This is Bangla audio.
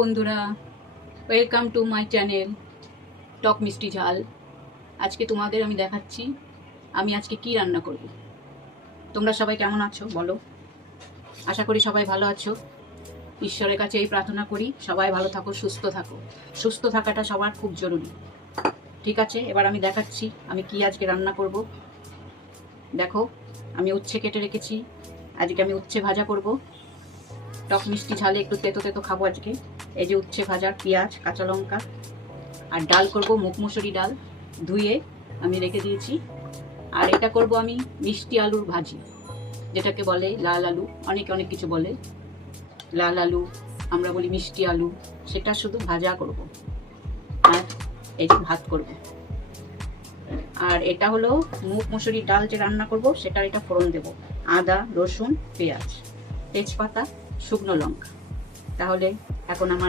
বন্ধুরা, ওয়েলকাম টু মাই চ্যানেল টক মিষ্টি ঝাল। আজকে তোমাদের আমি দেখাচ্ছি আমি আজকে কি রান্না করব। তোমরা সবাই কেমন আছো বলো? আশা করি সবাই ভালো আছো। ঈশ্বরের কাছে এই প্রার্থনা করি সবাই ভালো থাকো, সুস্থ থাকো। সুস্থ থাকাটা সবার খুব জরুরি। ঠিক আছে, এবার আমি দেখাচ্ছি আমি কি আজকে রান্না করব। দেখো, আমি উচ্ছে কেটে রেখেছি। আজকে আমি উচ্ছে ভাজা করব। টক মিষ্টি ঝালে একটু তেতো তেতো খাবো আজকে। এই যে উচ্ছে ভাজার পেঁয়াজ, কাঁচা লঙ্কা, আর ডাল করব মুগ মুসুরি ডাল, ধুয়ে আমি রেখে দিয়েছি। আর এটা করব আমি মিষ্টি আলুর ভাজি, যেটাকে বলে লাল আলু, অনেকে অনেক কিছু বলে। লাল আলু, আমরা বলি মিষ্টি আলু, সেটা শুধু ভাজা করব। আর এই যে ভাত করব। আর এটা হলো মুগ মুসুরি ডাল যে রান্না করব, সেটা এটা ফোড়ন দেব। আদা, রসুন, পেঁয়াজ, তেজপাতা, শুকনো লঙ্কা। তাহলে এখন আমার